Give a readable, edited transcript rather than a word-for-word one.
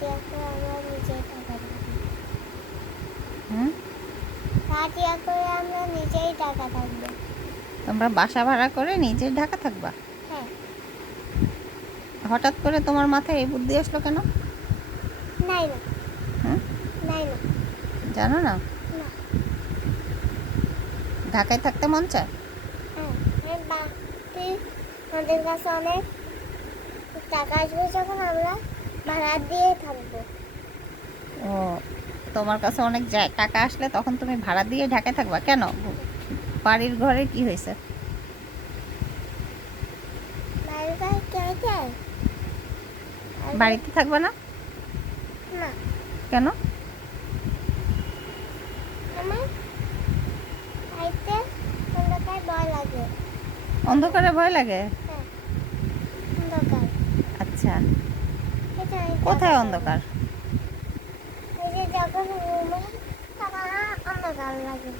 ভাড়াটিয়া করে আমরা নিজেই টাকা থাকবো। হুম? ভাড়াটিয়া করে আমরা নিজেই টাকা থাকবো। তোমরা বাসা ভাড়া করে নিজের ঢাকা থাকবা? হ্যাঁ। হঠাৎ করে তোমার মাথায় এই বুদ্ধি আসলো কেন? নাই না। হুম? নাই না। জানো না না। ঢাকায় থাকতে মন চায়? হ্যাঁ, আমাদের কাছে অনেক টাকা আসবে যখন আমরা ভাড়া দিয়ে থাকবো। ও, তোমার কাছে অনেক টাকা আসলে তখন তুমি ভাড়া দিয়ে ঢাকায় থাকবা কেন? বাড়ির ঘরে কি হয়েছে? বাড়ির ঘরে কে চায়? বাড়িতে থাকবা না? না। কেন? আমার বাড়িতে অন্ধকার ভয় লাগে। অন্ধকারে ভয় লাগে? হ্যাঁ, অন্ধকার। আচ্ছা, এটা আমি কোথায় টাকা পাবো। অন্ধকার? এই যে যখন ঘুমাই তখন আমার অন্ধকার লাগে।